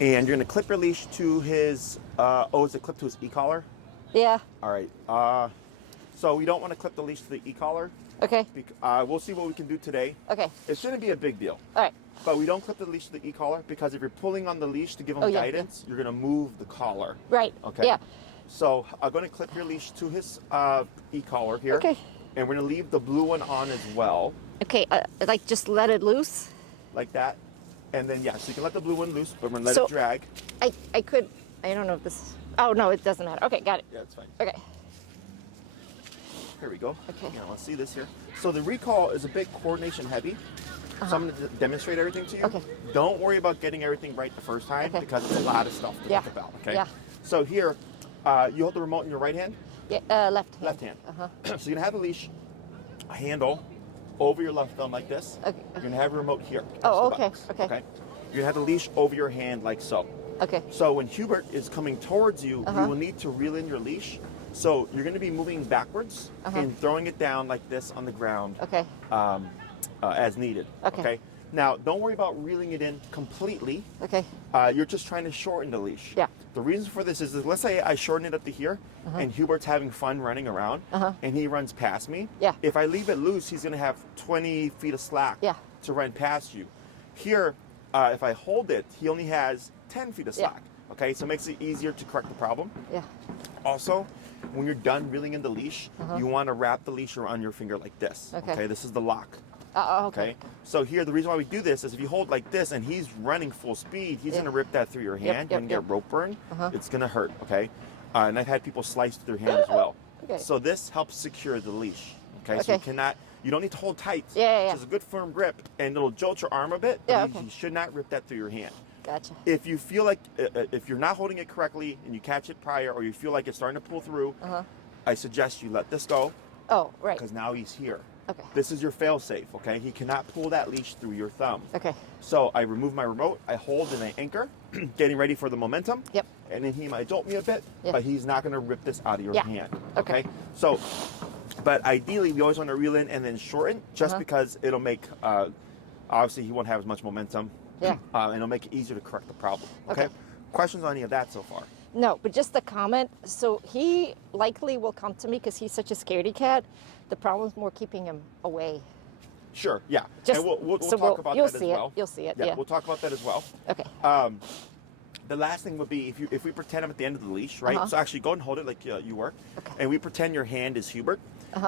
And you're gonna clip your leash to his, is it clipped to his e-collar? Yeah. All right. So we don't want to clip the leash to the e-collar. Okay. We'll see what we can do today. Okay. It shouldn't be a big deal. All right. But we don't clip the leash to the e-collar because if you're pulling on the leash to give him guidance, you're going to move the collar. Right. Okay. Yeah. So I'm going to clip your leash to his e-collar here. Okay. And we're going to leave the blue one on as well. Okay. Like just let it loose. Like that. And then, so you can let the blue one loose, but we're going to let it drag. I don't know if this, oh no, it doesn't matter. Okay, got it. Yeah, it's fine. Okay. Here we go. Okay. Now let's see this here. So the recall is a bit coordination heavy. So I'm going to demonstrate everything to you. Okay. Don't worry about getting everything right the first time because it's a lot of stuff to think about. Okay. Yeah. So here, you hold the remote in your right hand. Yeah. Left hand. Left hand. Uh-huh. So you're gonna have the leash handle over your left thumb like this. Okay. You're gonna have a remote here. Oh, okay. Okay. You're gonna have the leash over your hand like so. Okay. So when Hubert is coming towards you, you will need to reel in your leash. So you're gonna be moving backwards and throwing it down like this on the ground. Okay. As needed. Okay. Now, don't worry about reeling it in completely. Okay. You're just trying to shorten the leash. Yeah. The reason for this is let's say I shorten it up to here, and Hubert's having fun running around, and he runs past me. Yeah. If I leave it loose, he's going to have 20 feet of slack to run past you. Here, if I hold it, he only has 10 feet of slack. Okay, so it makes it easier to correct the problem. Yeah. Also, when you're done reeling in the leash, you want to wrap the leash around your finger like this. Okay. This is the lock. Okay. So here, the reason why we do this is if you hold like this and he's running full speed, he's going to rip that through your hand. You're going to get rope burn. It's going to hurt, okay? And I've had people slice through their hand as well. Okay. So this helps secure the leash, okay? So you don't need to hold tight. Yeah. Just a good firm grip, and it'll jolt your arm a bit, but you should not rip that through your hand. Gotcha. If you feel like, if you're not holding it correctly and you catch it prior, or you feel like it's starting to pull through, I suggest you let this go. Oh, right. Because now he's here. Okay. This is your fail-safe, okay? He cannot pull that leash through your thumb. Okay. So I remove my remote, I hold and I anchor, getting ready for the momentum. Yep. And then he might jolt me a bit, but he's not going to rip this out of your hand. Okay. So, but ideally, we always want to reel in and then shorten, just because it'll make, obviously, he won't have as much momentum. Yeah. And it'll make it easier to correct the problem. Okay. Questions on any of that so far? No, but just a comment. So he likely will come to me because he's such a scaredy cat. The problem is more keeping him away. Sure, yeah. Just, and we'll talk about that as well. You'll see it, yeah. We'll talk about that as well. Okay. The last thing would be if we pretend I'm at the end of the leash, right? So actually go and hold it like you were. Okay. And we pretend your hand is Hubert.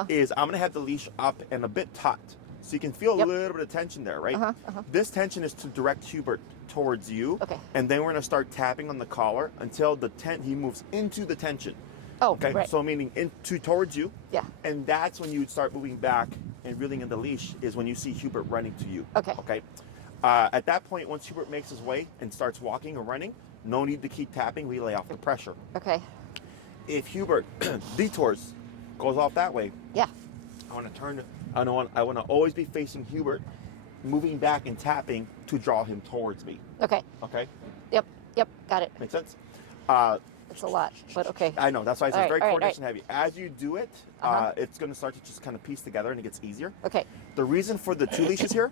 Is I'm going to have the leash up and a bit taut. So you can feel a little bit of tension there, right? This tension is to direct Hubert towards you. Okay. And then we're going to start tapping on the collar until he moves into the tension. Oh, okay. Right. So meaning towards you. Yeah. And that's when you would start moving back and reeling in the leash is when you see Hubert running to you. Okay. Okay. At that point, once Hubert makes his way and starts walking or running, no need to keep tapping. We lay off the pressure. Okay. If Hubert detours, goes off that way. Yeah. I want to turn. I want to always be facing Hubert, moving back and tapping to draw him towards me. Okay. Okay. Yep. Got it. Make sense? It's a lot, but okay. I know. That's why I said it's very coordination right. heavy. As you do it, it's going to start to just kind of piece together and it gets easier. Okay. The reason for the two leashes here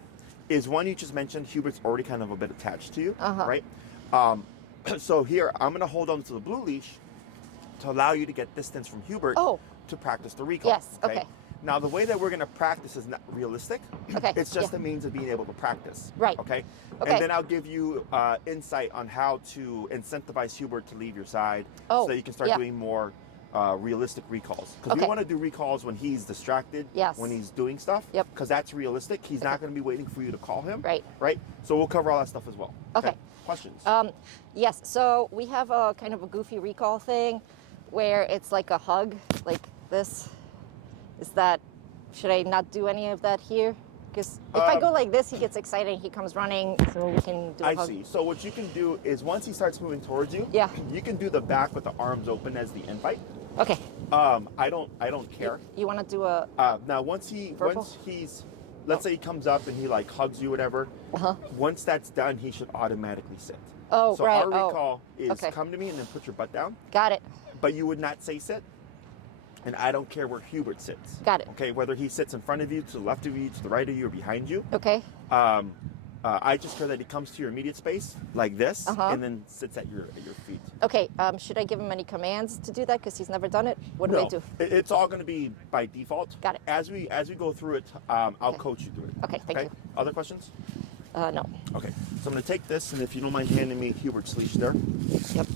is one you just mentioned. Hubert's already kind of a bit attached to you, right? So here I'm going to hold on to the blue leash to allow you to get distance from Hubert to practice the recall. Yes. Okay. Now, the way that we're going to practice is not realistic. Okay. It's just a means of being able to practice. Right. Okay? Okay. And then I'll give you insight on how to incentivize Hubert to leave your side so that you can start doing more realistic recalls. Because we want to do recalls when he's distracted, when he's doing stuff, because that's realistic. He's not going to be waiting for you to call him. Right. Right? So we'll cover all that stuff as well. Okay. Questions? Yes. So we have a kind of a goofy recall thing where it's like a hug, like this. Should I not do any of that here? Because if I go like this, he gets excited, he comes running, so we can do a hug. I see. So what you can do is once he starts moving towards you, you can do the back with the arms open as the invite. Okay. I don't care. You want to do a now once he's let's say he comes up and he like hugs you, whatever. Once that's done, he should automatically sit. Oh, so right. our recall is come to me and then put your butt down. Got it. But you would not say sit. And I don't care where Hubert sits. Got it. Okay, whether he sits in front of you, to the left of you, to the right of you, or behind you. Okay. I just care that he comes to your immediate space like this, and then sits at your feet. Okay. Should I give him any commands to do that because he's never done it? What do I do? It's all going to be by default. Got it. As we go through it, I'll coach you through it. Okay. Thank you. Other questions? No. Okay. So I'm going to take this, and if you don't mind handing me Hubert's leash there. Yep.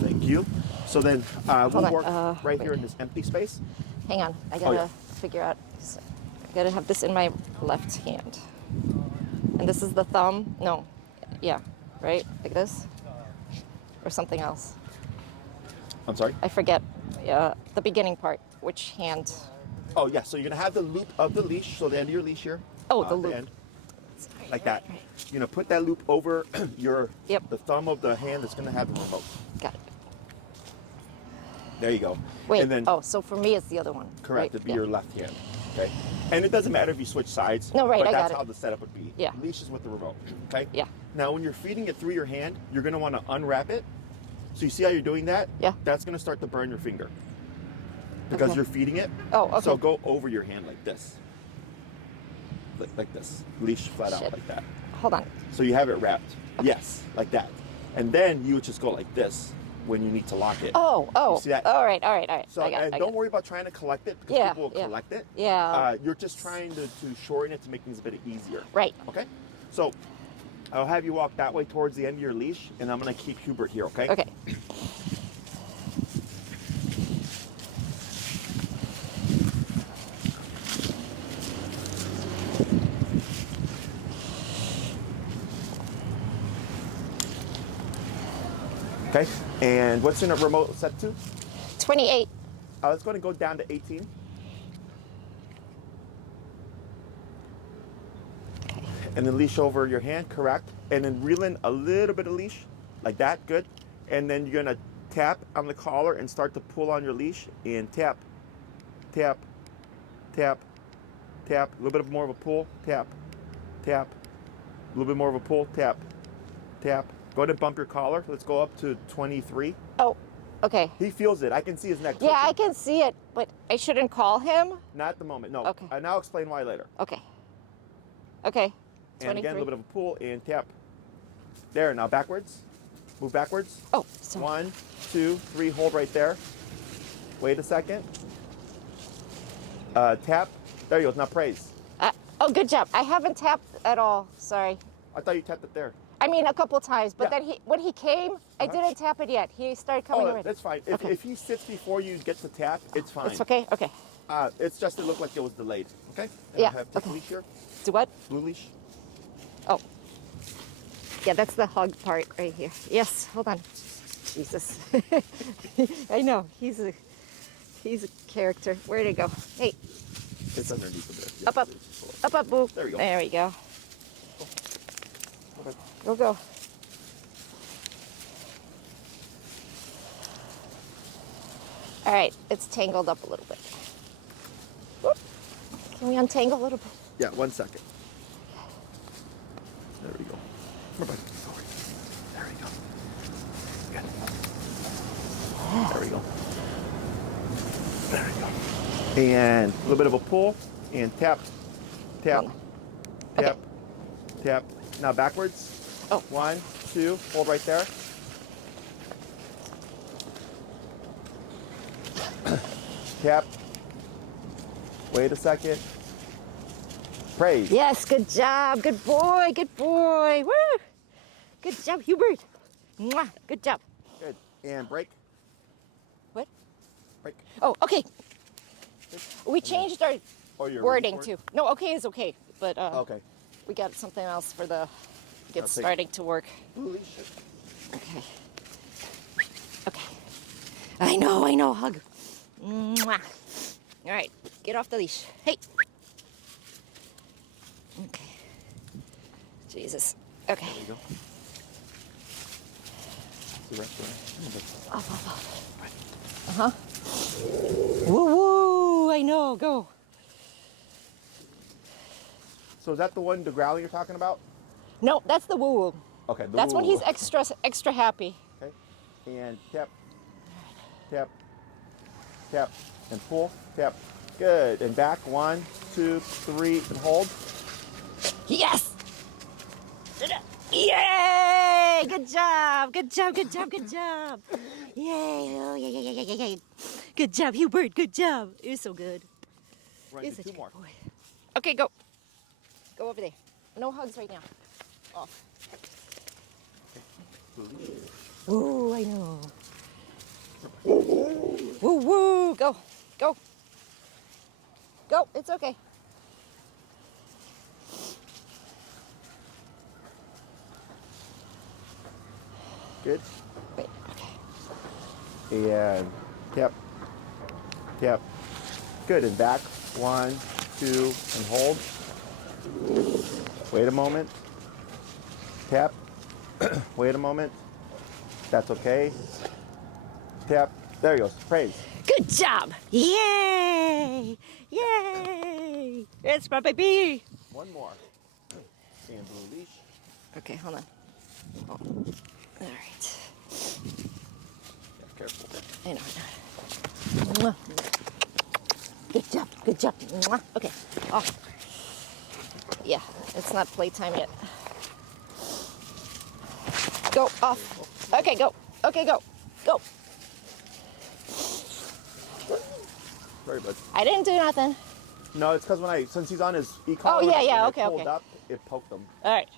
Thank you. So then we'll work right here wait. in this empty space. Hang on. I gotta figure out. I gotta have this in my left hand. And this is the thumb. No. Yeah. Right? Like this? Or something else? I'm sorry? I forget the beginning part. Which hand? Oh, yeah. So you're going to have the loop of the leash. So the end of your leash here. Oh, the loop. End, like that. You're going to put that loop over Yep. the thumb of the hand that's going to have the remote. Got it. There you go. Wait. And then, so for me, it's the other one. correct. Right? It'd be your left hand. Okay. And it doesn't matter if you switch sides. No, right, But I got that's it. how the setup would be. Yeah. Leash is with the remote. Okay. Yeah. Now, when you're feeding it through your hand, you're going to want to unwrap it. So you see how you're doing that? Yeah. That's going to start to burn your finger because Okay. you're feeding it. Oh, okay. So go over your hand like this. Like this. Leash flat out Shit. like that. Hold on. So you have it wrapped. Yes, like that. And then you would just go like this when you need to lock it. Oh. You see that? All right. So I got it. don't worry about trying to collect it because Yeah, people will yeah. collect it. Yeah. You're just trying to shorten it to make things a bit easier. Right. Okay? So I'll have you walk that way towards the end of your leash, and I'm going to keep Hubert here, okay? Okay. Okay? And what's in a remote set to? 28. Let's go and go down to 18. And then leash over your hand, correct. And then reel in a little bit of leash, like that, good. And then you're gonna tap on the collar and start to pull on your leash and tap, tap, tap, tap. A little bit more of a pull, tap, tap. A little bit more of a pull, tap, tap. Go ahead and bump your collar. Let's go up to 23. Oh, okay. He feels it. I can see his neck. Yeah, I twitching. can see it, but I shouldn't call him. Not at the moment, no. Okay. And I'll explain why later. Okay. Okay. And again, a 23. little bit of a pull and tap. There, now backwards. Move backwards. Oh, sorry. 1, 2, 3, hold right there. Wait a second. Tap. There you go, now praise. Oh, good job. I haven't tapped at all. Sorry. I thought you tapped it there. I mean, a couple times, but Yeah. then when he came, I didn't tap it yet. He started coming Oh, already. that's fine. Okay. If he sits before you get to tap, it's fine. It's okay? Okay. It's just it looked like it was delayed. Okay? And Yeah, I'll have take okay. leash here. Do what? Blue leash. Oh. Yeah, that's the hug part right here. Yes, hold on. Jesus. I know. He's a character. Where'd it go? Hey, It's underneath a bit. Up, up. up, boo. There we go. There we go. Okay. Go. All right, it's tangled up a little bit. Whoop. Can we untangle a little bit? Yeah, 1 second. There we go. Bye-bye. Sorry. There we go. Good. There we go. There we go. And a little bit of a pull and tap, tap, tap, tap. Now backwards. Oh. 1, 2, hold right there. Tap. Wait a second. Praise. Yes, good job. Good boy. Woo! Good job, Hubert. Mwah. Good job. Good. And break. What? Break. Oh, okay. We changed our Oh, you're wording ready for too. No, okay is okay, but Okay. we got something else for the get I'll take- starting to work. Holy shit. Okay. Okay. I know. Hug. Mwah. All right, get off the leash. Hey. Okay. Jesus. Okay. There you go. The rest of Up. Uh-huh. Woo! I know. Go. So is that the one, the growling you're talking about? No, that's the woo-woo. Okay. That's when he's woo-woo. extra happy. Okay. And tap, tap, tap, and pull, tap. Good. And back. 1, 2, 3, and hold. Yes. Yay! Good job! Good job! Good job! Good job! Yay! Oh, yay! Yay! Yay! Yay! Yay! Good job, Hubert! Good job! You're so good. Run to 2 more. Boy. Okay, go. Go over there. No hugs right now. Off. Ooh, I know. Woo woo! Go, go, go! It's okay. Good. Wait. Okay. And tap, tap. Good. And back. 1, 2, and hold. Wait a moment. Tap. Wait a moment. That's okay. Tap. There he goes. Praise. Good job! Yay! Yay! It's my baby. One more. And blue leash. Okay, hold on. Oh. All right. Yeah, careful. I know. Mwah. Good job. Good job. Mwah. Okay. Off. Yeah, it's not playtime yet. Go off. Okay, go. Okay, go. Go. Sorry, bud. I didn't do nothing. No, it's because since he's on his e-collar, Oh, yeah, when okay, I pulled okay. up, it poked him. All right.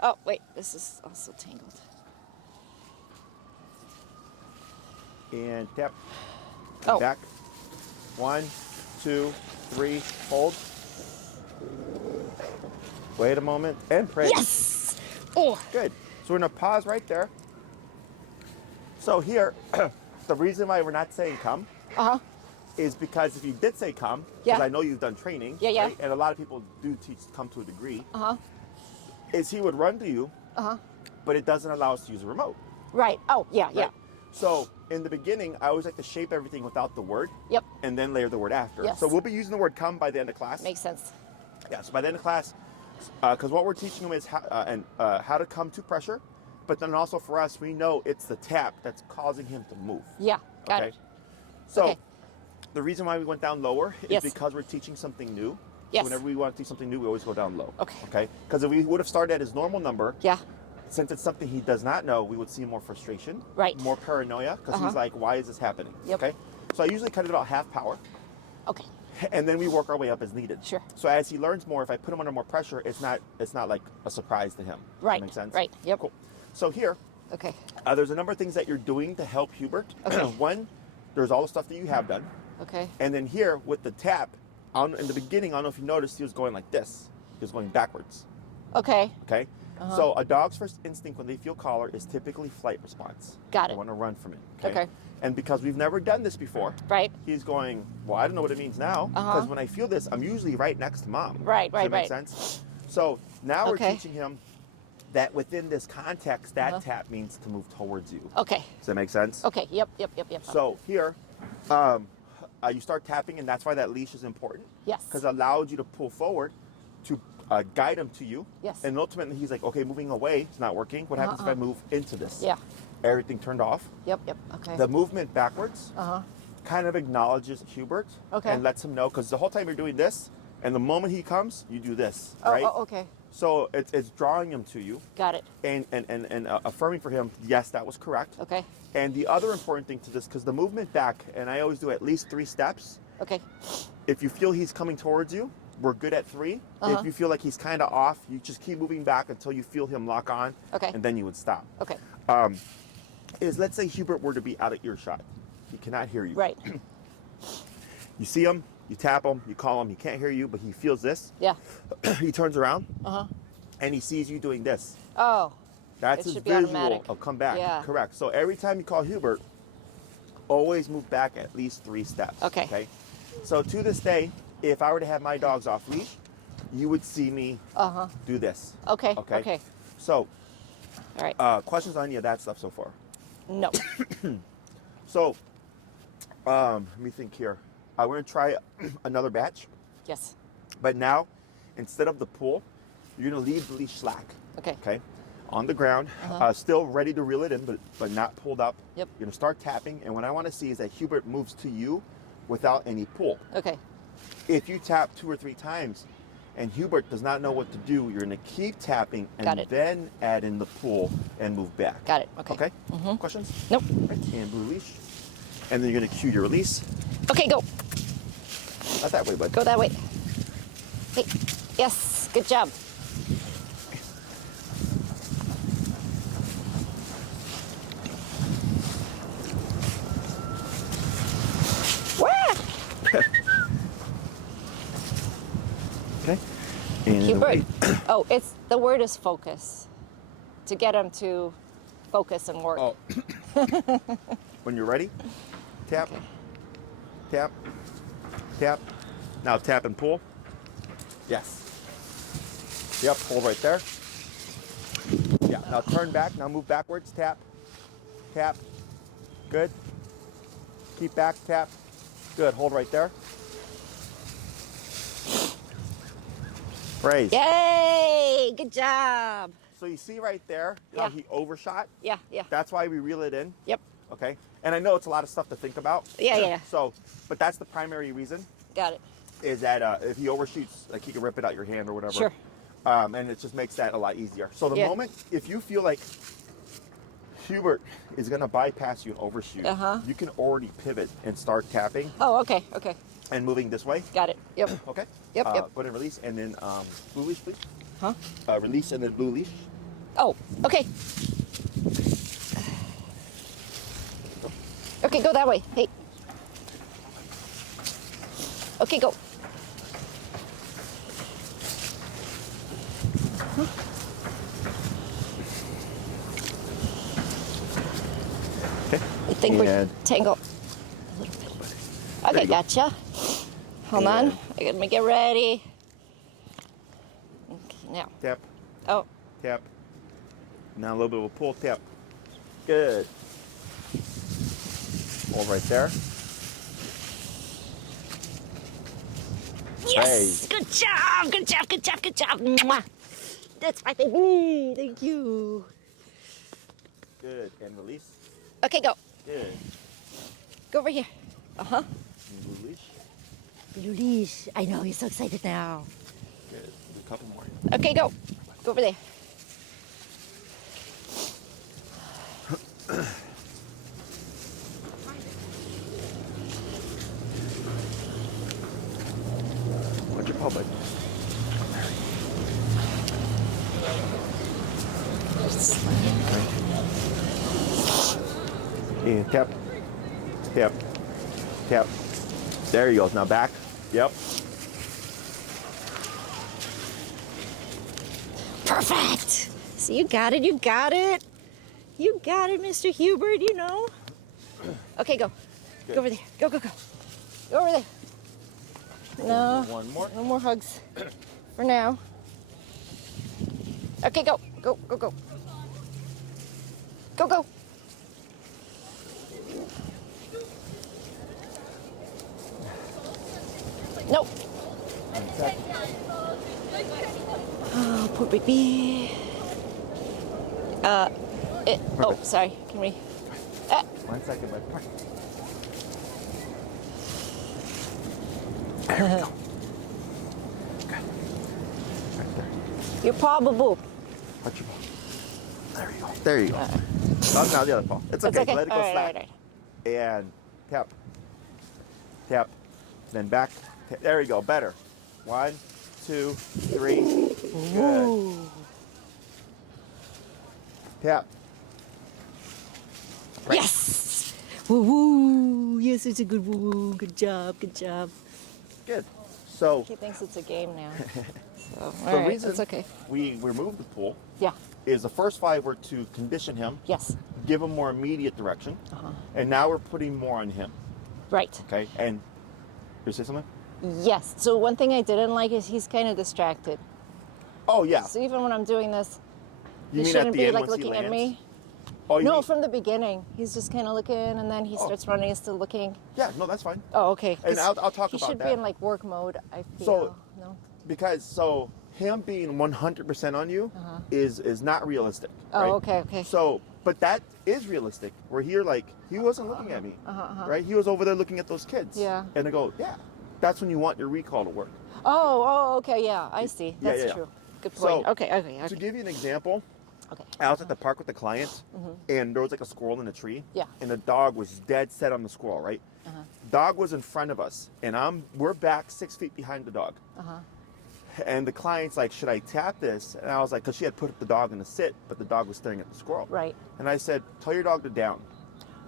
Oh, wait. This is also tangled. And tap. And Oh. back. 1, 2, 3. Hold. Wait a moment. And praise. Yes! Oh. Good. So we're going to pause right there. So here, the reason why we're not saying come Uh-huh. is because if you did say come, Yeah. because I know you've done training, Yeah, yeah. right? And a lot of people do teach come to a degree, Uh-huh. is he would run to you, Uh-huh. but it doesn't allow us to use a remote. Right. Oh, yeah, yeah. Right? So in the beginning, I always like to shape everything without the word. Yep. And then layer the word after. Yes. So we'll be using the word come by the end of class. Makes sense. Yeah, so by the end of class, because what we're teaching them is how to come to pressure, but then also for us, we know it's the tap that's causing him to move. Yeah. Got Okay? it. So Okay. the reason why we went down lower is Yes. because we're teaching something new. Yes. So whenever we want to teach something new, we always go down low. Okay. Okay? Because if we would have started at his normal number, Yeah. since it's something he does not know, we would see more frustration, Right. more paranoia, because Uh-huh. he's like, why is this happening? Yep. Okay? So I usually cut it about half power, Okay. and then we work our way up as needed. Sure. So as he learns more, if I put him under more pressure, it's not like a surprise to him. Does that Right. make sense? Right. Yep. Cool. So here, Okay. there's a number of things that you're doing to help Hubert. Okay. One, there's all the stuff that you have done. Okay. And then here with the tap, in the beginning, I don't know if you noticed, he was going like this. He was going backwards. Okay. Okay? Uh-huh. So a dog's first instinct when they feel collar is typically flight response. Got They it. want to run from it. Okay. And because we've never done this before, Right. he's going, well, I don't know what it means now. Because Uh-huh. when I feel this, I'm usually right next to mom. Right, Does that make right. sense? So now we're Okay. teaching him that within this context, that Uh-huh. tap means to move towards you. Okay. Does that make sense? Okay. Yep. Yep. Yep. Yep. So here, you start tapping, and that's why that leash is important. Yes. Because it allowed you to pull forward to guide him to you. Yes. And ultimately, he's like, okay, moving away, it's not working. What happens if I move into this? Yeah. Everything turned off. Yep. Yep. Okay. The movement backwards Uh-huh. kind of acknowledges Hubert Okay. and lets him know, because the whole time you're doing this, and the moment he comes, you do this, Oh, right? oh, okay. So it's drawing him to you Got it. and affirming for him, yes, that was correct. Okay. And the other important thing to this, because the movement back, and I always do at least 3 steps. Okay. If you feel he's coming towards you, we're good at 3. Uh-huh. If you feel like he's kind of off, you just keep moving back until you feel him lock on. Okay. And then you would stop. Okay. Let's say Hubert were to be out of earshot. He cannot hear you. Right. You see him, you tap him, you call him, he can't hear you, but he feels this. Yeah. He turns around Uh-huh. and he sees you doing this. Oh. That's It his should be visual automatic. of come back. Yeah. Correct. So every time you call Hubert, always move back at least 3 steps. Okay. Okay. So to this day, if I were to have my dogs off leash, you would see me Uh-huh. do this. Okay. Okay. Okay. So, All right. questions on any of that stuff so far? No. So, let me think here. We're going to try another batch, Yes. but now, instead of the pull, you're going to leave the leash slack. Okay. Okay. On the ground, still ready to reel it in, but not pulled up. Yep. You're going to start tapping, and what I want to see is that Hubert moves to you without any pull. Okay. If you tap 2 or 3 times and Hubert does not know what to do, you're going to keep tapping and then add in the pull and move back. Got it. Okay. Okay? Questions? Nope. Right. And blue leash. And then you're going to cue your release. Okay, go. Not that way, bud. Go that way. Hey. Yes. Good job. Okay. And Hubert. Oh, the word is focus. To get him to focus and work. Oh. When you're ready, tap, tap, tap. Now tap and pull. Yes. Yep, hold right there. Yeah, now turn back. Now move backwards. Tap, tap. Good. Keep back, tap. Good, hold right there. Praise. Yay! Good job. So you see right there how he overshot? Yeah, yeah. That's why we reel it in. Yep. Okay. And I know it's a lot of stuff to think about. Yeah. So, but that's the primary reason. Got it. Is that if he overshoots, like he can rip it out your hand or whatever. Sure. And it just makes that a lot easier. So the moment, if you feel like Hubert is going to bypass you and overshoot, you can already pivot and start tapping. Oh, okay. And moving this way. Got it. Yep. Okay. Yep. Go ahead and release, and then blue leash, please. Huh? Release and then blue leash. Oh, okay. Okay, go that way. Hey. Okay, go. Okay. I think we're tangled a little bit. Okay, gotcha. Hold on. Let me get ready. Okay, now. Tap. Oh. Tap. Now a little bit of a pull. Tap. Good. Hold right there. Yes! Good job! Good job! Good job! Good job! Mwah. That's my baby. Thank you. Good. And release. Okay, go. Good. Go over here. And blue leash. Blue leash. I know, he's so excited now. Good. A couple more. Okay, go. Go over there. What's your public? And tap, tap, tap. There you go. Now back. Yep. Perfect. So you got it. You got it. You got it, Mr. Hubert. You know. Okay, go. Good. Go over there. Go, go, go. Go over there. No. One more. No more hugs for now. Okay, go. Go, go, go. Go, go. Nope. Oh, poor baby. Oh, sorry. Can we? 1 second, bud. Come on. There we go. Good. Right there. Your paw, boo-boo. Watch your paw. There you go. There you go. Now the other paw. It's okay. Let it go slack. Right. And tap. Tap. Then back. There you go. Better. 1, 2, 3. Good. Ooh. Tap. Right. Yes. Woo woo. Yes, it's a good woo woo. Good job. Good job. Good. So He thinks it's a game now. So, the all right, reason it's okay. we removed the pull Yeah. is the first 5 were to condition him, Yes. give him more immediate direction, and now we're putting more on him. Right. Okay. And you say something? Yes. So one thing I didn't like is he's kind of distracted. Oh yeah. So even when I'm doing this, You he mean shouldn't at the be end like once he looking at lands? me. Oh, you No, mean- from the beginning. He's just kind of looking, and then he starts running, still looking. Yeah. No, that's fine. Oh, okay. And 'Cause I'll talk he about should that. be in like work mode, I feel. So- No? Because him being 100% on you is not realistic. Oh, right? okay. So, but that is realistic. Where here, like, he wasn't looking at me, right? He was over there looking at those kids. Yeah. And I go, yeah, that's when you want your recall to work. Oh, okay, yeah, I see. That's yeah. true. Good point. So, Okay. To give you an example, Okay. I was at the park with the client, and there was like a squirrel in a tree. Yeah. And the dog was dead set on the squirrel, right? Dog was in front of us, and we're back 6 feet behind the dog. And the client's like, should I tap this? And I was like, because she had put the dog in a sit, but the dog was staring at the squirrel. Right. And I said, tell your dog to down.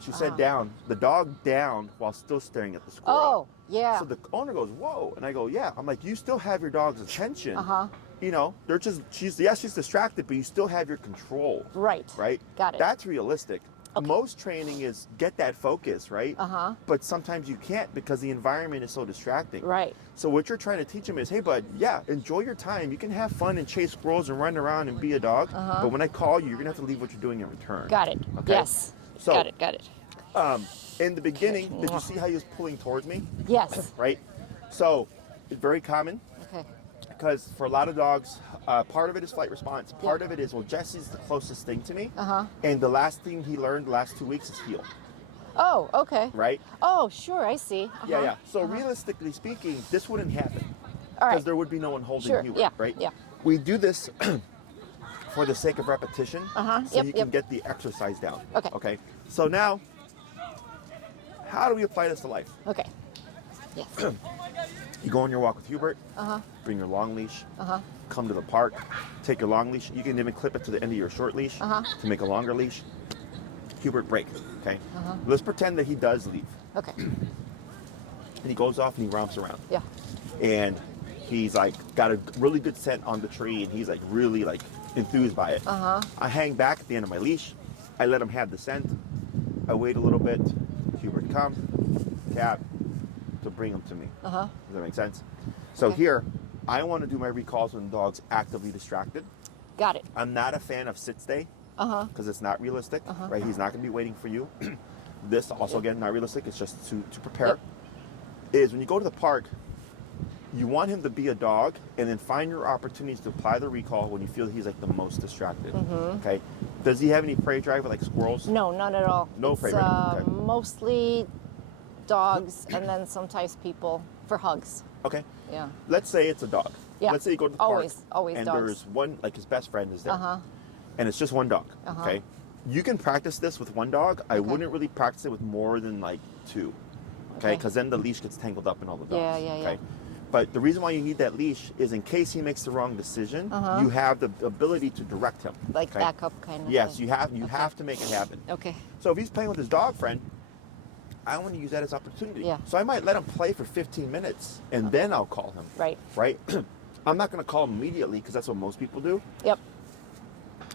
She said down. The dog down while still staring at the squirrel. Oh, yeah. So the owner goes, whoa. And I go, yeah. I'm like, you still have your dog's attention. You know, she's distracted, but you still have your control. Right. Right? Got it. That's realistic. Okay. Most training is get that focus, right? But sometimes you can't because the environment is so distracting. Right. So what you're trying to teach them is, hey, bud, yeah, enjoy your time. You can have fun and chase squirrels and run around and be a dog. But when I call you, you're going to have to leave what you're doing in return. Got it. Okay? Yes. So, got it. In the beginning, did you see how he was pulling towards me? Yes. Right? So it's very common. Okay. Because for a lot of dogs, part of it is flight response. Part of it is, well, Jesse's the closest thing to me. And the last thing he learned the last 2 weeks is heel. Oh, okay. Right? Oh, sure, I see. Yeah. So realistically speaking, this wouldn't happen. All right. Because there would be no one holding Hubert, yeah, right? Yeah. We do this for the sake of repetition, so you can yep. get the exercise down. Okay. Okay. So now, how do we apply this to life? Okay. Yes. You go on your walk with Hubert, bring your long leash, come to the park, take your long leash. You can even clip it to the end of your short leash to make a longer leash. Hubert, break, okay? Let's pretend that he does leave. Okay. And he goes off and he romps around. Yeah. And he's like got a really good scent on the tree and he's like really like enthused by it. I hang back at the end of my leash. I let him have the scent. I wait a little bit. Hubert comes, tap, to bring him to me. Does that make sense? So here, I want to do my recalls when the dog's actively distracted. Got it. I'm not a fan of sit stay because it's not realistic, right? He's not going to be waiting for you. This also, again, not realistic. It's just to prepare. Is when you go to the park, you want him to be a dog and then find your opportunities to apply the recall when you feel he's like the most distracted. Okay. Does he have any prey drive with like squirrels? No, none at all. No prey drive. Okay. Mostly dogs and then sometimes people for hugs. Okay. Yeah. Let's say it's a dog. Yeah. Let's say you go to the park. Always and dogs. there's one, like his best friend is there. And it's just one dog. Okay. You can practice this with one dog. I wouldn't really practice it with more than like two. Okay. Because then the leash gets tangled up in all the dogs. Yeah. Okay. But the reason why you need that leash is in case he makes the wrong decision, you have the ability to direct him. Like backup kind of Yes, thing. you have to make it happen. Okay. So if he's playing with his dog friend, I want to use that as opportunity. Yeah. So I might let him play for 15 minutes and then I'll call him. Right. Right? I'm not going to call him immediately because that's what most people do. Yep.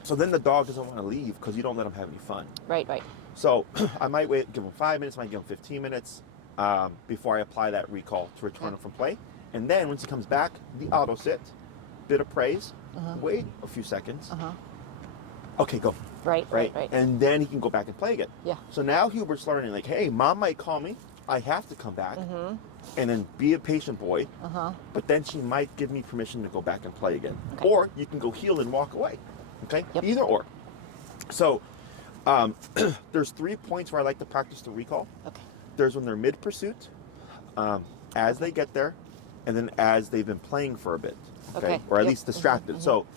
So then the dog doesn't want to leave because you don't let him have any fun. Right. So I might give him 5 minutes, might give him 15 minutes before I apply that recall to return him from play. And then once he comes back, the auto sit, bit of praise, wait a few seconds. Okay, go. Right. And then he can go back and play again. Yeah. So now Hubert's learning, like, hey, mom might call me. I have to come back. And then be a patient boy. But then she might give me permission to go back and play again. Okay. Or you can go heel and walk away. Okay? Yep. Either or. So there's 3 points where I like to practice the recall. Okay. There's when they're mid-pursuit, as they get there, and then as they've been playing for a bit. Okay? Or at least distracted. So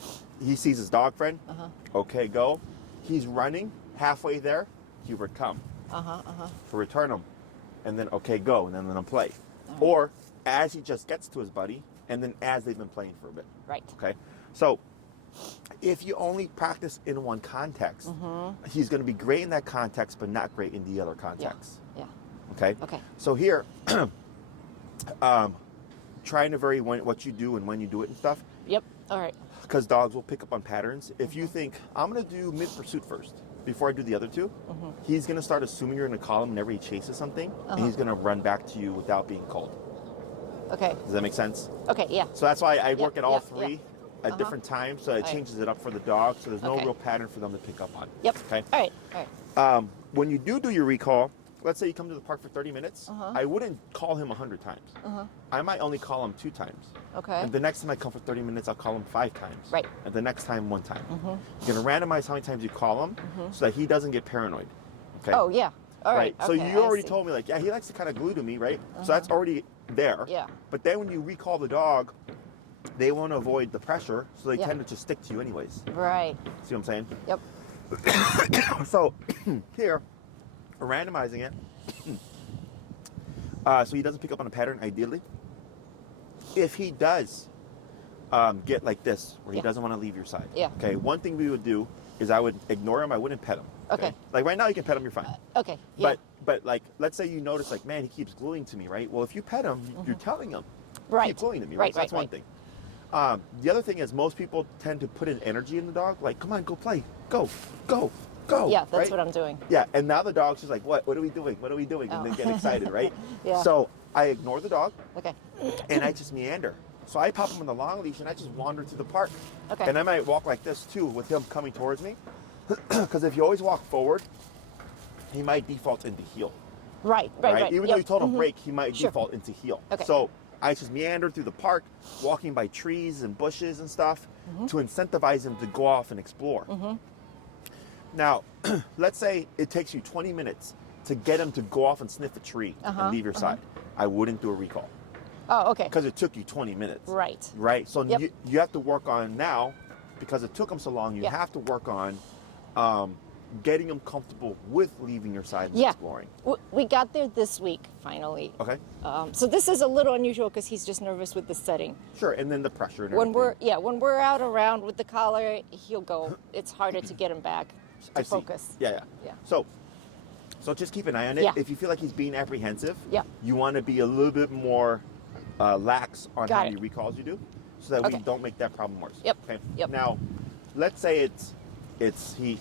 he sees his dog friend. Okay, go. He's running. Halfway there, Hubert, come. To return him. And then, okay, go. And then let him play. Or as he just gets to his buddy, and then as they've been playing for a bit. Right. Okay? So if you only practice in one context, he's going to be great in that context, but not great in the other context. Yeah. Okay? Okay. So here, trying to vary what you do and when you do it and stuff. Yep. All right. Because dogs will pick up on patterns. If you think, I'm going to do mid-pursuit first before I do the other two, he's going to start assuming you're going to call him whenever he chases something, and he's going to run back to you without being called. Okay. Does that make sense? Okay, yeah. So that's why I work at all three at different times, so it changes it up for the dog, so there's no real pattern for them to pick up on. Yep. Okay? All right. When you do your recall, let's say you come to the park for 30 minutes, I wouldn't call him 100 times. I might only call him 2 times. Okay. And the next time I come for 30 minutes, I'll call him 5 times. Right. And the next time, 1 time. You're going to randomize how many times you call him so that he doesn't get paranoid. Okay? Oh, yeah. All right. So okay, you I already see. told me, like, yeah, he likes to kind of glue to me, right? So that's already there. Yeah. But then when you recall the dog, they want to avoid the pressure, so they Yeah. tend to just stick to you anyways. Right. See what I'm saying? Yep. So here, we're randomizing it. So he doesn't pick up on a pattern, ideally. If he does get like this, where he doesn't want to leave your side. Yeah. Okay, one thing we would do is I would ignore him. I wouldn't pet him. Okay. Like right now, you can pet him, you're fine. Okay. Yeah. But like, let's say you notice, like, man, he keeps gluing to me, right? Well, if you pet him, you're telling him, Right. keep gluing to me, Right, right? So that's right, one thing. The other thing is most people tend to put in energy in the dog, like, come on, go play, go, go, go. Yeah, that's right? what I'm doing. Yeah, and now the dog's just like, what are we doing? What are we doing? And they get excited, right? Yeah. So I ignore the dog, Okay. and I just meander. So I pop him on the long leash, and I just wander through the park. Okay. And I might walk like this, too, with him coming towards me. Because if you always walk forward, he might default into heel. Right. Even though you told him break, he might Sure. default into heel. Okay. So I just meander through the park, walking by trees and bushes and stuff to incentivize him to go off and explore. Now, let's say it takes you 20 minutes to get him to go off and sniff a tree and leave your side. I wouldn't do a recall Oh, okay. because it took you 20 minutes. Right. Right? So Yep. you have to work on now, because it took him so long, you Yeah. have to work on getting him comfortable with leaving your side and Yeah. exploring. We got there this week, finally. Okay? So this is a little unusual because he's just nervous with the setting. Sure, and then the pressure and When everything. when we're out around with the collar, he'll go. It's harder to get him back to I see. focus. Yeah. Yeah. So just keep an eye on it. Yeah. If you feel like he's being apprehensive, Yeah. you want to be a little bit more lax on Got how it. many recalls you do, so that we Okay. don't make that problem worse. Yep. Okay. Yep. Now, let's say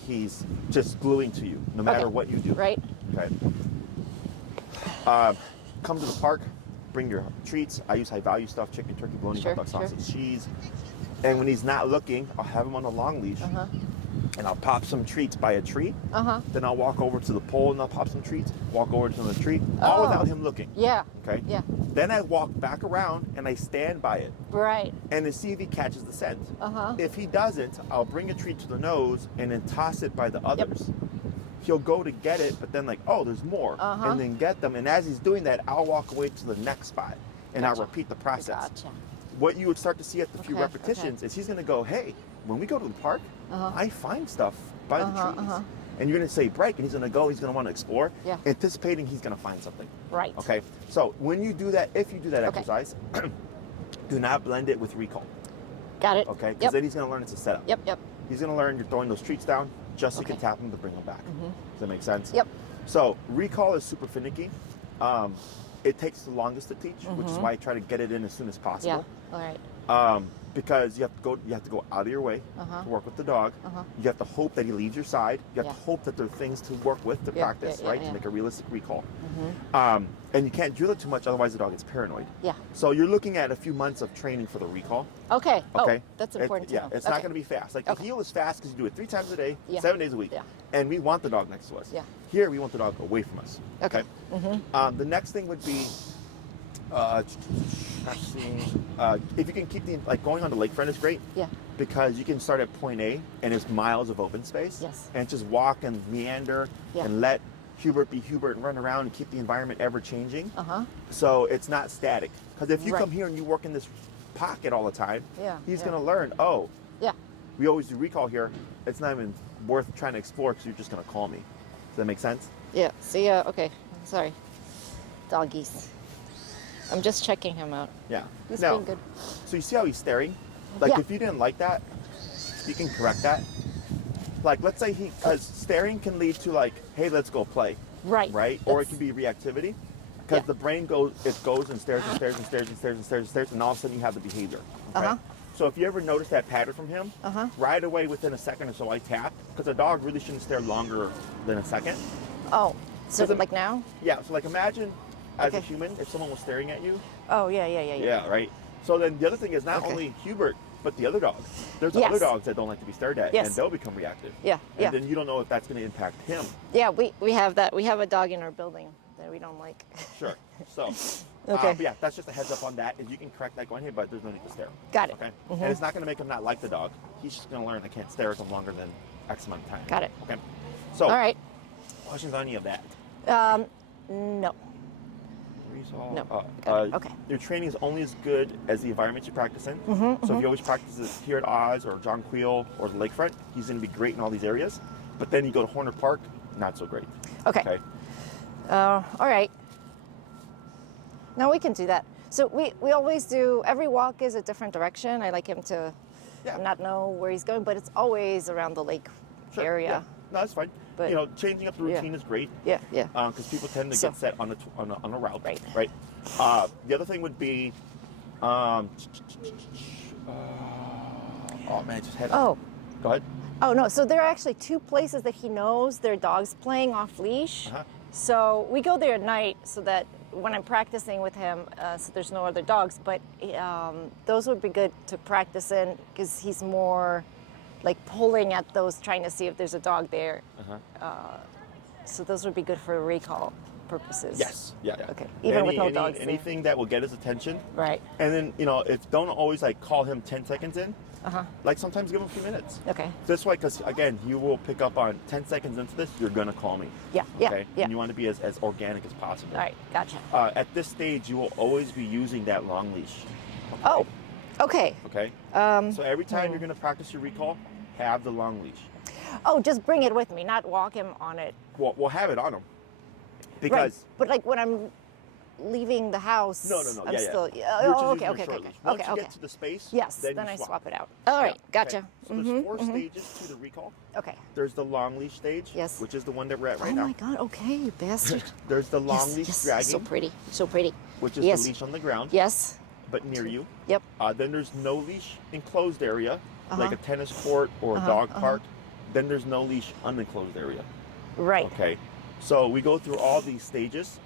he's just gluing to you, no matter Okay. what you do. Right. Okay. Come to the park, bring your treats. I use high value stuff: chicken, turkey, bologna, Sure, hot dog, sure. sausage, cheese. And when he's not looking, I'll have him on a long leash, and I'll pop some treats by a tree. Then I'll walk over to the pole and I'll pop some treats. Walk over to the tree, all Oh. without him looking. Yeah. Okay. Yeah. Then I walk back around and I stand by it Right. and to see if he catches the scent. Uh-huh. If he doesn't, I'll bring a treat to the nose and then toss it by the others. He'll go to get it, but then like, oh, there's more, and then get them. And as he's doing that, I'll walk away to the next spot and I'll Gotcha. repeat the process. Gotcha. What you would start to see at the few Okay, repetitions is he's going to go, hey, when we go to the park, I find stuff by the trees. And you're going to say break, and he's going to go, he's going to want to explore, Yeah. anticipating he's going to find something. Right. Okay, so when you do that, if you do that Okay. exercise, do not blend it with recall. Got it. Okay, because Yep. then he's going to learn it's a setup. Yep. Yep. He's going to learn you're throwing those treats down just so you can Okay. tap him to bring them back. Does that make sense? Yep. So recall is super finicky. It takes the longest to teach, which is why I try to get it in as soon as Yeah. possible. All right. Because you have to go out of your way to work with the dog. You have to hope that he leaves your side. You have Yeah. to hope that there are things to work with to Yeah, practice, yeah, right? yeah. To make a realistic recall. And you can't drill it too much, otherwise the dog gets paranoid. Yeah. So you're looking at a few months of training for the recall. Okay. Okay. Oh, that's important to know. It's not Okay. going to be fast. Like Okay. the heel is fast because you do it 3 times a day, Yeah. 7 days a week, Yeah. and we want the dog next to us. Yeah. Here we want the dog away from us. Okay. The next thing would be, if you can keep going on the lakefront is great. Yeah. Because you can start at point A and it's miles of open space. Yes. And just walk and meander Yeah. and let Hubert be Hubert and run around and keep the environment ever changing. Uh-huh. So it's not static. Because if you Right. come here and you work in this pocket all the time, Yeah, he's yeah. going to learn, oh, Yeah. we always do recall here. It's not even worth trying to explore because you're just going to call me. Does that make sense? Yeah. See, okay. Sorry. Doggies. I'm just checking him out. Yeah. He's Now, being good. so you see how he's staring? Like Yeah. if you didn't like that, you can correct that. Like let's say because staring can lead to like, hey, let's go play. Right. Right? Or it That's- can be reactivity. Because Yeah. the brain goes and stares and stares and stares and stares and stares and stares, and all of a sudden you have the behavior. Okay? Uh-huh. So if you ever notice that pattern from him, right away within a second or so I tap, because a dog really shouldn't stare longer than a second. Oh. So Does it- like now? Yeah, so like imagine as a Okay. human, if someone was staring at you. Oh yeah. Yeah, right. So then the other thing is not Okay. only Hubert, but the other dogs. There's Yes. other dogs that don't like to be stared at, Yes. and they'll become reactive. Yeah. And Yeah. then you don't know if that's going to impact him. Yeah. We have that. We have a dog in our building that we don't like. Sure. So, Okay. but yeah, that's just a heads up on that. Is you can correct that going, hey, but there's no need to stare. Got it. Okay. And it's not going to make him not like the dog. He's just going to learn I can't stare at him longer than X amount of time. Got it. Okay. So, All right. questions on any of that? No. recall. No. Okay. Your training is only as good as the environment you practice in. So if you always practice this here at Oz or John Queel or the lakefront, he's going to be great in all these areas. But then you go to Horner Park, not so great. Okay. All right. No, we can do that. So we always do, every walk is a different direction. I like him to not know where he's going, but it's always around the lake area. Yeah. No, that's fine. But, you know, changing up the routine is great. Yeah. Because people tend to get set on a route. Right. The other thing would be, oh man, I just had. Oh. Go ahead. Oh no. So there are actually two places that he knows their dog's playing off leash. So we go there at night so that when I'm practicing with him, so there's no other dogs. But those would be good to practice in because he's more like pulling at those, trying to see if there's a dog there. So those would be good for recall purposes. Yes. Yeah. Okay. Even with no dogs there. Anything that will get his attention. Right. And then, you know, don't always like call him 10 seconds in. Like sometimes give him a few minutes. Okay. This way, because again, you will pick up on 10 seconds into this, you're going to call me. Yeah. Okay? And you want to be as organic as possible. All right. Gotcha. At this stage, you will always be using that long leash. Okay? Oh. Okay. Okay. So every time you're going to practice your recall, have the long leash. Oh, just bring it with me, not walk him on it. Well, we'll have it on him. Because. Right. But like when I'm leaving the house. No. I'm still. You're Okay. Once you get to the space. Yes. Then I swap. swap it out. All right. Gotcha. Okay. So there's 4 stages to the recall. Okay. There's the long leash stage. Yes. Which is the one that we're at right now. Oh my God. Okay, you bastard. There's the long leash dragging. So pretty. So pretty. Which is the leash on the ground. Yes. But near you. Yep. Then there's no leash enclosed area, like a tennis court or a dog park. Then there's no leash unenclosed area. Right. Okay. So we go through all these stages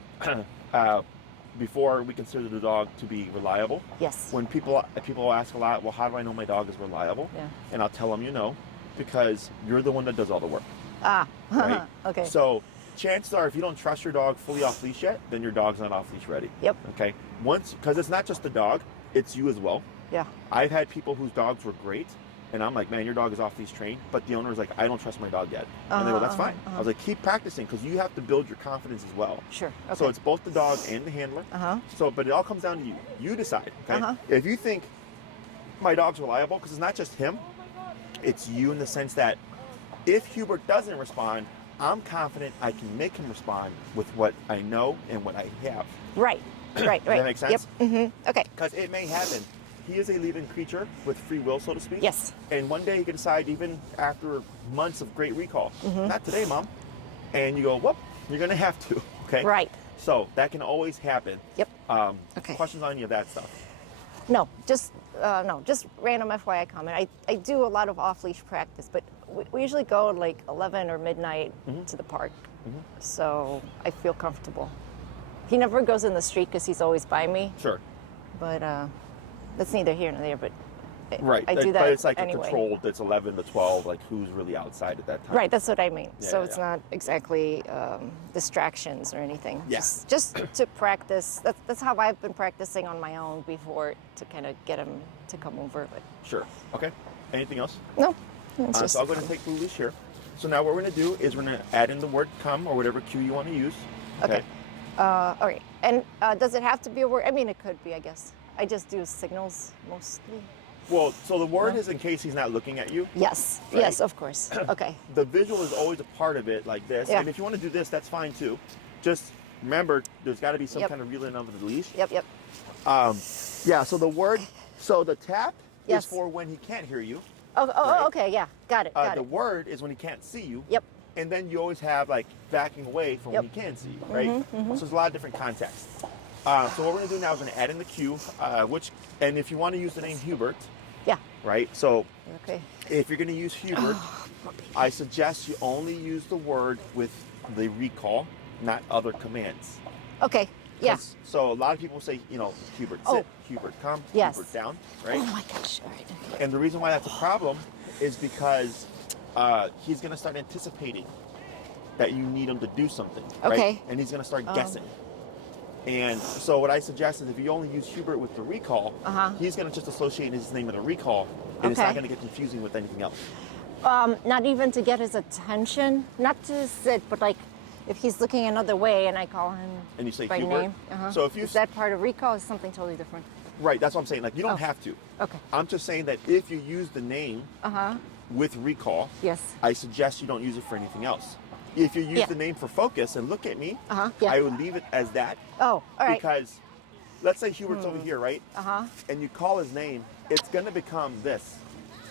before we consider the dog to be reliable. Yes. When people ask a lot, well, how do I know my dog is reliable? Yeah. And I'll tell them, because you're the one that does all the work. Right? Okay. So chances are, if you don't trust your dog fully off leash yet, then your dog's not off leash ready. Yep. Okay. Because it's not just the dog, it's you as well. Yeah. I've had people whose dogs were great, and I'm like, man, your dog is off leash trained, but the owner is like, I don't trust my dog yet. And they go, that's fine. I was like, keep practicing, because you have to build your confidence as well. Sure. Okay. So it's both the dog and the handler. But it all comes down to you. You decide. Okay. If you think my dog's reliable, because it's not just him, it's you in the sense that if Hubert doesn't respond, I'm confident I can make him respond with what I know and what I have. Right. Does that make sense? Yep. Okay. Because it may happen. He is a living creature with free will, so to speak. Yes. And one day he can decide, even after months of great recall, not today, Mom. And you go, whoop, you're going to have to. Okay. Right. So that can always happen. Yep. Okay. Questions on any of that stuff? No, just random FYI comment. I do a lot of off-leash practice, but we usually go like 11 or midnight to the park, so I feel comfortable. He never goes in the street because he's always by me. Sure. But that's neither here nor there. But right, I do that but it's like anyway. a controlled. It's 11 to 12. Like who's really outside at that time? Right, that's what I mean. Yeah, so it's not exactly distractions or anything. Yeah. Just to practice. That's how I've been practicing on my own before to kind of get him to come over. But Sure. Okay. Anything else? no. So I'll go ahead and take the leash here. So now what we're going to do is we're going to add in the word come or whatever cue you want to use. Okay. All right. And does it have to be a word? I mean, it could be, I guess. I just do signals mostly. Well, so the word is in case he's not looking at you. Yes. Right? Yes, of course. Okay. The visual is always a part of it, like this. Yeah. And if you want to do this, that's fine too. Just remember, there's got to be some kind of reeling of the leash. Yep. Yeah. So the word, so the tap Yes. is for when he can't hear you. Oh, okay. Yeah. Got it. The word is when he can't see you. Yep. And then you always have like backing away from when he can see you, right? So there's a lot of different contexts. So what we're going to do now is going to add in the cue, and if you want to use the name Hubert, Yeah. right? So Okay. if you're going to use Hubert, I suggest you only use the word with the recall, not other commands. Okay. Yeah. So a lot of people say, Hubert sit, Hubert come, Yes. Hubert down, right? Oh my gosh. All right. Okay. And the reason why that's a problem is because he's going to start anticipating that you need him to do something, right? Okay. And he's going to start guessing. And so what I suggest is if you only use Hubert with the recall, he's going to just associate his name with a recall, and it's not going to get confusing with anything else. Not even to get his attention, not to sit, but like if he's looking another way and I call him and you say by Hubert. name. So if you Is that part of recall? Is something totally different? Right, that's what I'm saying. Like you don't have to. Okay. I'm just saying that if you use the name with recall, yes, I suggest you don't use it for anything else. If you use the name for focus and look at me, I would leave it as that. Oh, all right. Because let's say Hubert's over here, right? And you call his name, it's going to become this.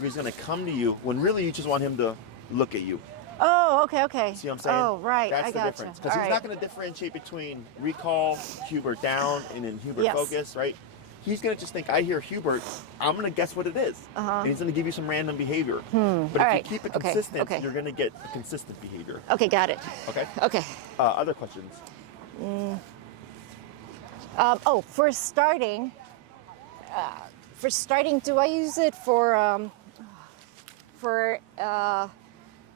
He's going to come to you when really you just want him to look at you. Oh, okay, okay. See what I'm saying? Oh, right. That's I the gotcha. difference. Because he's not going to differentiate between recall, Hubert down, and then Hubert focus, right? He's going to just think, I hear Hubert, I'm going to guess what it is. And he's going to give you some random behavior. But if you keep it consistent, you're going to get a consistent behavior. Okay, got it. Okay? Okay. Other questions? For starting, do I use it for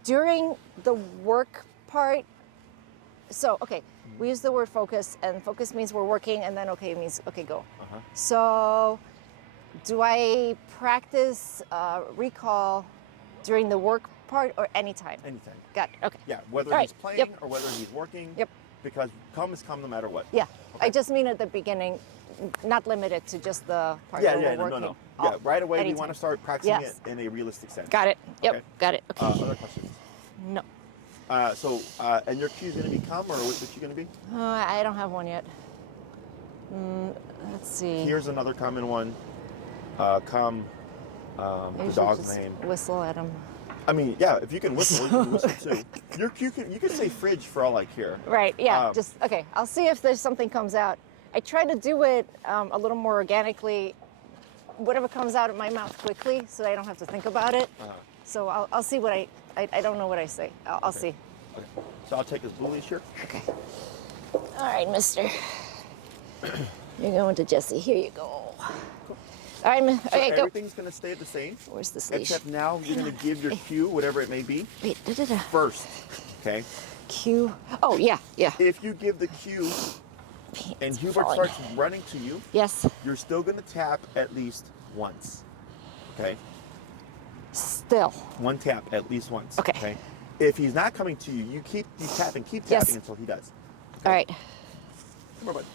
during the work part? So, okay, we use the word focus, and focus means we're working, and then okay means okay, go. So, do I practice recall during the work part or anytime? Anytime. Got it. Okay. Yeah, whether he's playing or whether he's working. Yep. Because come is come no matter what. Yeah. Okay. I just mean at the beginning, not limited to just the part where we're working. No. Yeah, right away anytime. we want to start practicing it in a realistic sense. Got it. Yep. Okay. Got it. Okay. Other questions? No. And your cue is going to be come, or what's your cue going to be? I don't have one yet. Let's see. Here's another common one. Come, the dog's name. Whistle at him. I mean, yeah, if you can whistle, you can whistle too. Your cue you could say fridge for all I care. Right, yeah, okay. I'll see if there's something comes out. I try to do it a little more organically, whatever comes out of my mouth quickly, so I don't have to think about it. So I'll see what I don't know what I say. I'll see. Okay. So I'll take this blue leash here. Okay. All right, mister. You're going to Jesse. Here you go. All right, okay, so go. Everything's going to stay the same. Where's this leash? Except now you're going to give your cue, whatever it may be, Wait, first. Okay? Cue. Oh, yeah. If you give the cue and Hubert starts running to you, yes, you're still going to tap at least once. Okay? Still. One tap at least once. Okay. If he's not coming to you, you keep tapping until he does. Okay? All right. Come on, bud.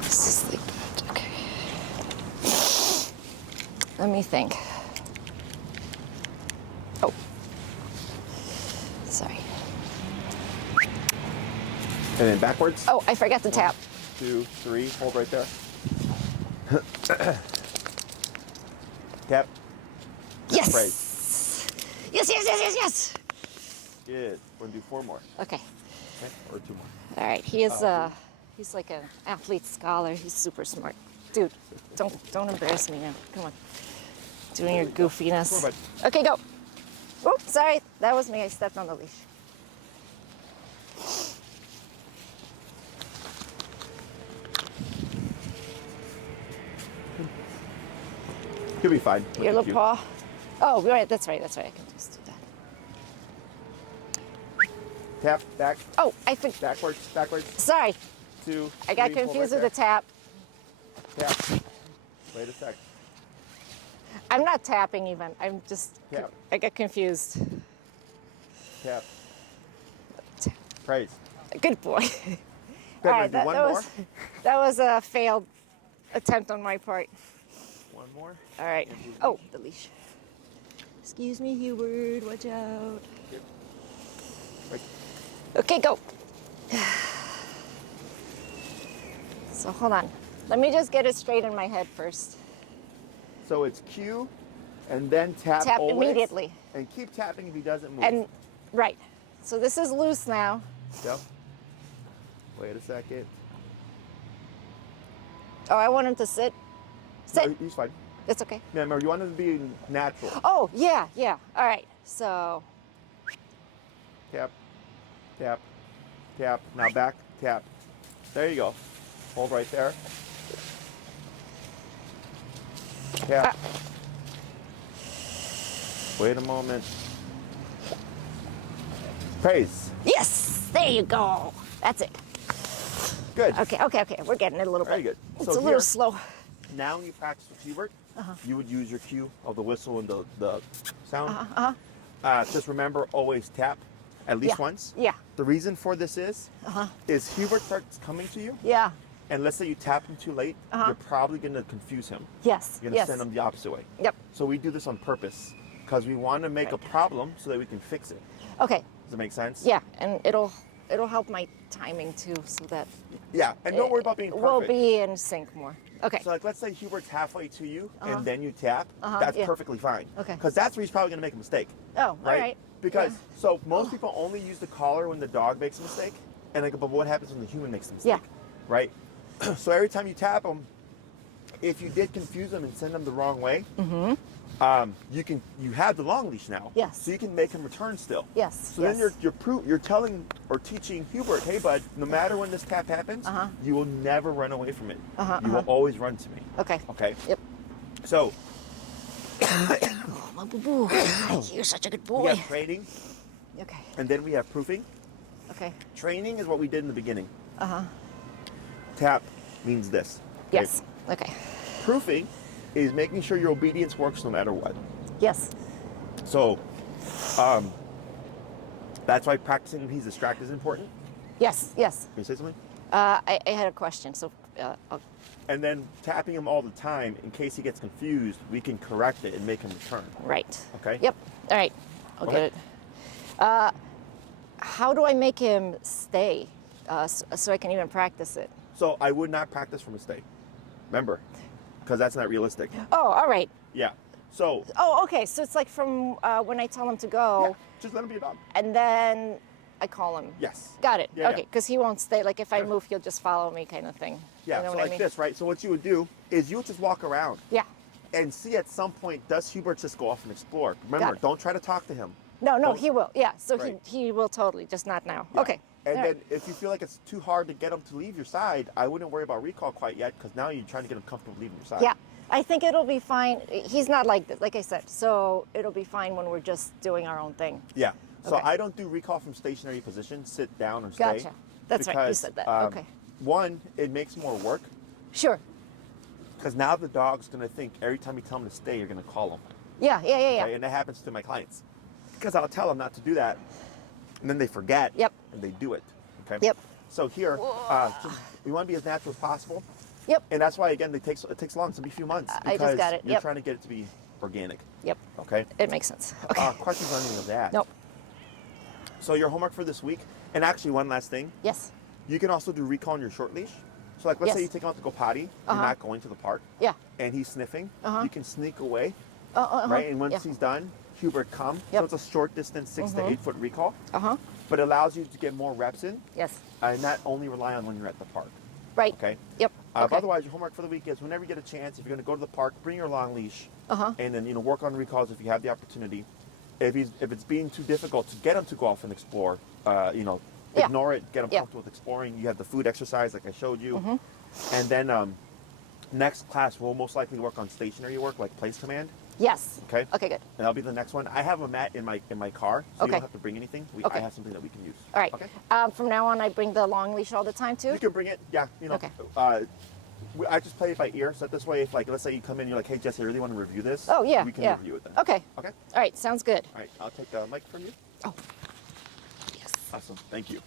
This is like that. Okay. Let me think. Oh. Sorry. And then backwards. Oh, I forgot to tap. 1, 2, 3. Hold right there. Tap. Yes. Praise. Yes. Good. We're going to do 4 more. Okay. Okay? Or 2 more. All right. He's like an athlete scholar. He's super smart. Dude, don't embarrass me now. Come on. Doing your goofiness. Come on, bud. Okay, go. Oh, sorry. That was me. I stepped on the leash. You'll be fine. Your little paw. Oh, right. That's right. I can just do that. Tap, back. Oh, I think. Backwards. Sorry. 2, I got 3, hold confused right with the tap. Tap. Wait a sec. I'm not tapping even. I'm just. Tap. I got confused. Tap. Praise. Good boy. Good. All right, Do one more. that was a failed attempt on my part. 1 more. All right. Oh, the leash. Excuse me, Hubert. Watch out. Right. Okay, go. So hold on. Let me just get it straight in my head first. So it's cue, and then tap always, immediately. And keep tapping if he doesn't move. And right. So this is loose now. Yep. Wait a second. Oh, I want him to sit. Sit. No, he's fine. It's okay. Yeah, remember, you want him to be natural. Oh, yeah. All right. So. Tap, tap, tap. Now back, tap. There you go. Hold right there. Tap. Wait a moment. Praise. Yes. There you go. That's it. Good. Okay. We're getting it a little Very bit. good. It's So a little slow. Now when you practice with Hubert, you would use your cue of the whistle and the sound. Just remember, always tap at least once. Yeah. The reason for this is Hubert starts coming to you, Yeah. and let's say you tap him too late, you're probably going to confuse him. Yes. You're going to send him the opposite way. Yep. So we do this on purpose because we want to make a problem so that we can fix it. Okay. Does that make sense? Yeah, and it'll help my timing too, so that Yeah, and don't worry about being perfect. we'll be in sync more. Okay. So like, let's say Hubert's halfway to you, and then you tap. That's yeah. perfectly fine. Okay. Because that's where he's probably going to make a mistake. Oh, Right? all right. Because so most people only use the collar when the dog makes a mistake, and like, but what happens when the human makes a mistake? Yeah. Right. So every time you tap him, if you did confuse him and send him the wrong way, you have the long leash now. Yes. So you can make him return still. Yes. So then you're telling or teaching Hubert, hey bud, no matter when this tap happens, you will never run away from it. You will always run to me. Okay. Okay. Yep. So Oh, my boo-boo. You're such a good boy. we have training, Okay. and then we have proofing. Okay. Training is what we did in the beginning. Tap means this. Okay? Yes. Okay. Proofing is making sure your obedience works no matter what. Yes. So that's why practicing when he's distracted is important. Yes. Yes. Can you say something? I had a question, so I'll, And then tapping him all the time in case he gets confused, we can correct it and make him return. right. Okay? Yep. All right. I'll Okay. get it. How do I make him stay so I can even practice it? So I would not practice from a stay. Remember, because that's not realistic. Oh, all right. Yeah. So Oh, okay. So it's like from when I tell him to go, yeah, just let him be a dog. and then I call him. Yes. Got it. Yeah, Okay, yeah. because he won't stay. Like if I Sure. move, he'll just follow me, kind of thing. Yeah. You know So what like I mean? this, right? So what you would do is you would just walk around Yeah. and see at some point, does Hubert just go off and explore? Remember, it. don't try to talk to him. No, Don't- he will. Yeah. So Right. he will totally, just not now. Yeah. Okay. And All then right. if you feel like it's too hard to get him to leave your side, I wouldn't worry about recall quite yet because now you're trying to get him comfortable leaving your side. Yeah. I think it'll be fine. He's not like this, like I said. So it'll be fine when we're just doing our own thing. Yeah. So Okay. I don't do recall from stationary position, sit down or stay. Gotcha. That's right. You because, said that. Okay. One, it makes more work Sure. because now the dog's going to think every time you tell him to stay, you're going to call him. Yeah. Okay? And that happens to my clients because I'll tell them not to do that, and then they forget. Yep. And they do it. Okay. Yep. So here, we want to be as natural as possible, Yep. and that's why again it takes long, to be a few months I because just got it. you're Yep. trying to get it to be organic. Yep. Okay. It makes sense. Okay. Questions on any of that? Nope. So your homework for this week, and actually one last thing, Yes. you can also do recall on your short leash. So like let's say Yes. you take him out to go potty, you're not going to the park, Yeah. and he's sniffing, you can sneak away, Uh-huh. right? And once Yeah. he's done, Hubert come. Yep. So it's a short distance, 6 to 8 foot recall, Uh-huh. but it allows you to get more reps in Yes. and not only rely on when you're at the park. Right. Okay. Yep. But Okay. otherwise, your homework for the week is whenever you get a chance, if you're going to go to the park, bring your long leash, Uh-huh. and then work on recalls if you have the opportunity. If it's being too difficult to get him to go off and explore, Yeah. ignore it. Get him Yeah. comfortable with exploring. You have the food exercise like I showed you, Mm-hmm. and then next class we'll most likely work on stationary work like place command. Yes. Okay. Okay, good. And that'll be the next one. I have a mat in my car, so you Okay. don't have to bring anything. Okay. I have something that we can use. All right. Okay. From now on, I bring the long leash all the time too? You can bring it, yeah. Okay. I just play it by ear, so this way, if like let's say you come in, you're like, hey Jesse, I really want to review this. Oh, yeah. We can yeah. review it then. Okay. Okay. All right. Sounds good. All right. I'll take the mic from you. Oh. Yes. Awesome. Thank you.